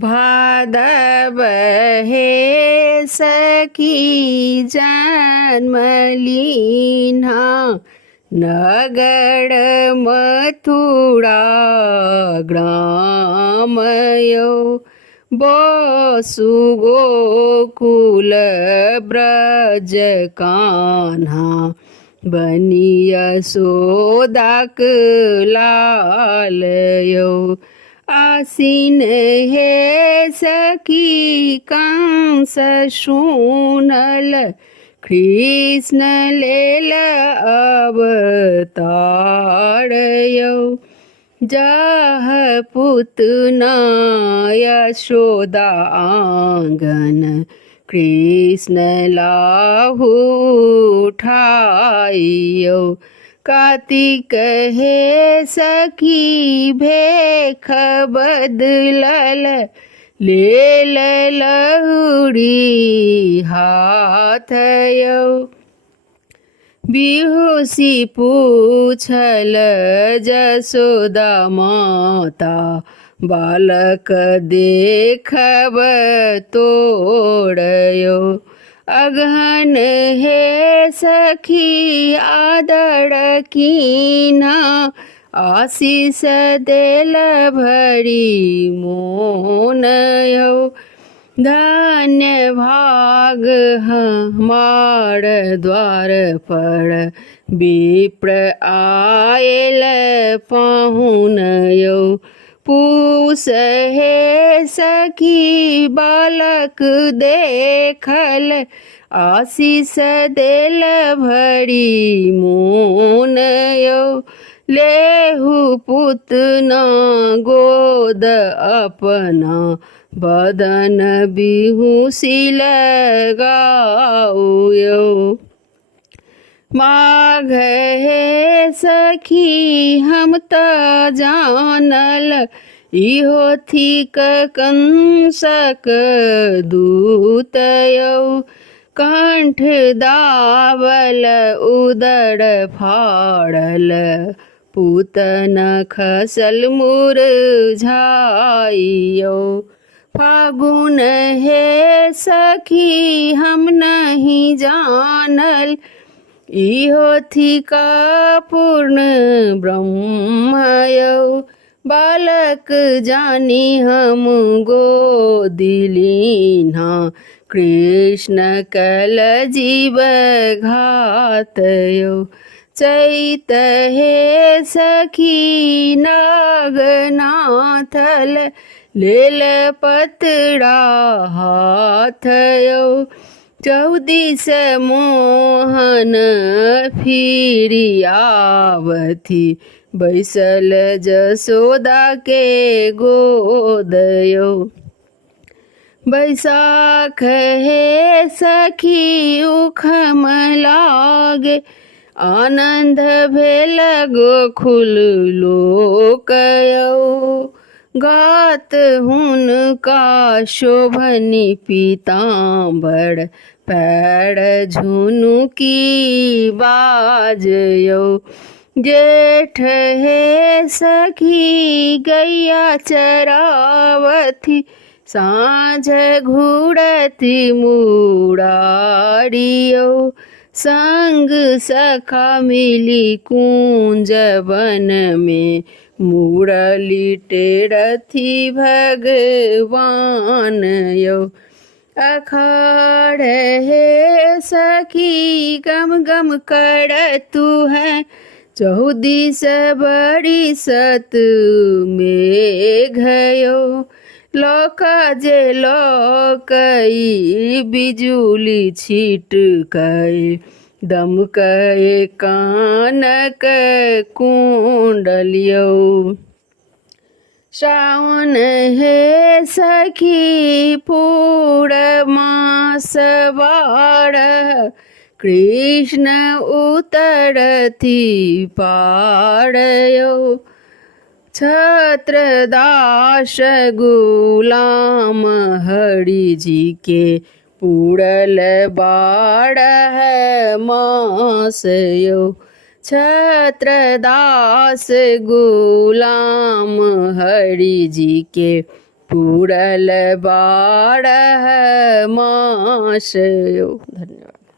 भादव हे सखी जन्मलीना नगड़ मथुरा ग्रामयो बसु गोकुल ब्रज कान्हा बनी यशोदाक लालयो आसीन हे सखी कंस शूनल कृष्ण लेल अवतारयो जह पुतना यशोदा आंगन कृष्ण लाहू उठाइयो कार्तिक हे सखी भेख बदलल लेल लहुरी हाथयो बिहुसी पूछल जसोदा माता बालक देखब तोड़यो अगहन हे सखी आदर कीना आशीष देल भरी मोनयो धन्य भाग हमार द्वार पर विप्र आयल पाहुनयो पूस हे सखी बालक देखल आशीष देल भरी मोनयो लेहु पुतना गोद अपना बदन बिहुसी लगाओ माघ हे सखी हम त जानल इहो थिक कंसक दूतयो कंठ दावल उदर फाड़ल पूतन खसल मुरझाइयो फागुन हे सखी हम नहीं जानल इहो थिका पूर्ण ब्रह्मयो बालक जानी हम गोदिलीना कृष्ण कल जीव घातयो चैत हे सखी नागनाथल लेल पतड़ा हाथयो चौदिस मोहन फिरियावथी बैसल जसोदा के गोदयो बैसाख हे सखी उखम लागे आनंद भेल गोकुल लोकयो गात हुनका शोभनी पीताम्बर पैर झुनुकी बाजयो जेठ हे सखी गैया चरावथी साँझ घूरती मुरारियो संग सखा मिली कुंज वन में मुरली टेरथी भगवान यो अखाड़ हे सखी गम गम कर तू है चौदिस बड़ी सत मेघयो लौका जे लौकई बिजुली छिटकई दमकई कानक कुंडलियो श्रावण हे सखी पूर्णमास बारह कृष्ण उतरती पारयो छत्रदास गुलाम हरि जी के पूरल 12 मासयो छत्रदास गुलाम हरि जी के पुरल बारह मास। धन्यवाद।